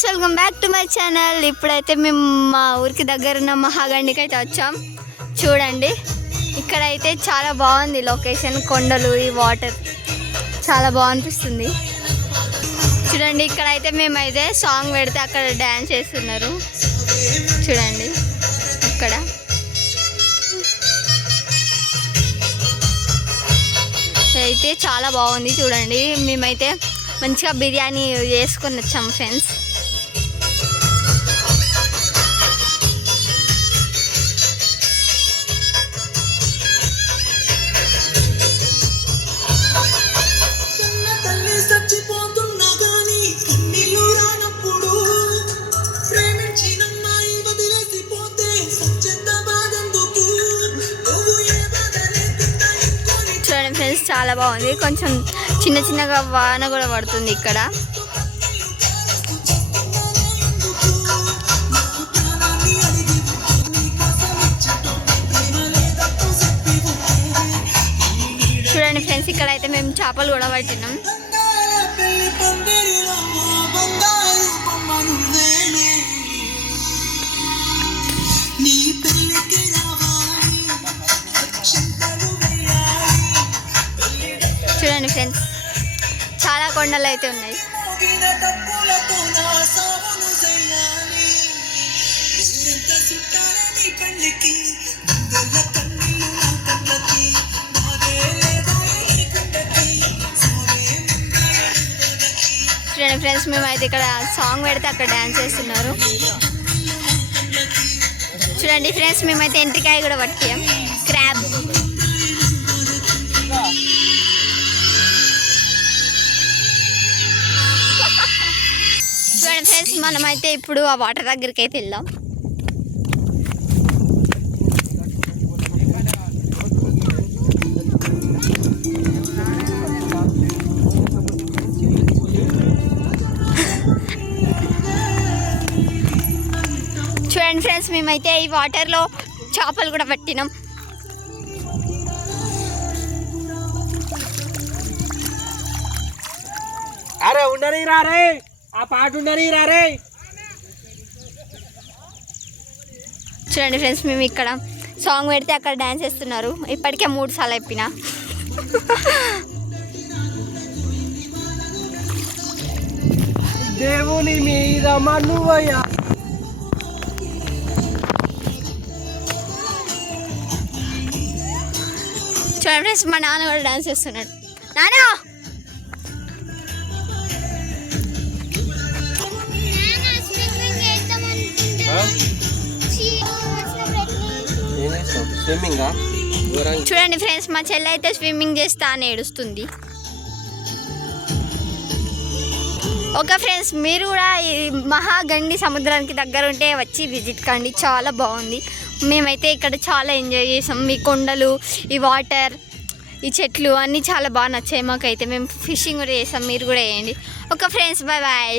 Friends, welcome back to my channel. ఇప్పుడైతే మేము మా ఊరికి దగ్గర ఉన్న మహాగండికి అయితే వచ్చాం. చూడండి, ఇక్కడైతే చాలా బాగుంది లొకేషన్. కొండలు, ఈ వాటర్ చాలా బాగా అనిపిస్తుంది. చూడండి, ఇక్కడైతే మేమైతే సాంగ్ పెడితే అక్కడ డ్యాన్స్ చేస్తున్నారు. చూడండి, ఇక్కడ అయితే చాలా బాగుంది. చూడండి, మేమైతే మంచిగా బిర్యానీ చేసుకొని వచ్చాము ఫ్రెండ్స్. చూడండి ఫ్రెండ్స్, చాలా బాగుంది. కొంచెం చిన్న చిన్నగా వాన కూడా పడుతుంది ఇక్కడ. చూడండి ఫ్రెండ్స్, ఇక్కడ అయితే మేము చేపలు కూడా పట్టినాం. చూడండి ఫ్రెండ్స్, చాలా కొండలు అయితే ఉన్నాయి. చూడండి ఫ్రెండ్స్, మేమైతే ఇక్కడ సాంగ్ పెడితే అక్కడ డ్యాన్స్ చేస్తున్నారు. చూడండి ఫ్రెండ్స్, మేమైతే ఎంట్రికాయ కూడా పట్టాం, క్రాబ్. చూడండి ఫ్రెండ్స్, మనమైతే ఇప్పుడు ఆ వాటర్ దగ్గరికి అయితే వెళ్దాం. చూడండి ఫ్రెండ్స్, మేమైతే ఈ వాటర్లో చేపలు కూడా పట్టినాం. అరే ఉండని రారే, ఆ పాట ఉండని రారే. చూడండి ఫ్రెండ్స్, మేము ఇక్కడ సాంగ్ పెడితే అక్కడ డ్యాన్స్ చేస్తున్నారు. ఇప్పటికే 3 సార్లు అయిపోయినా. దేవుని మీద మనువయ్యా. చూడండి ఫ్రెండ్స్, మా నాన్న కూడా డాన్స్ చేస్తున్నాడు. నానా, చూడండి ఫ్రెండ్స్, మా చెల్లి అయితే స్విమ్మింగ్ చేస్తా అని ఏడుస్తుంది. ఓకే ఫ్రెండ్స్, మీరు కూడా ఈ మహాగండి సముద్రానికి దగ్గర ఉంటే వచ్చి విజిట్ కండి, చాలా బాగుంది. మేమైతే ఇక్కడ చాలా ఎంజాయ్ చేసాం. మీ కొండలు, ఈ వాటర్, ఈ చెట్లు అన్నీ చాలా బాగా నచ్చాయి మాకైతే. మేము ఫిషింగ్ కూడా చేసాం, మీరు కూడా వేయండి. Okay friends, bye bye.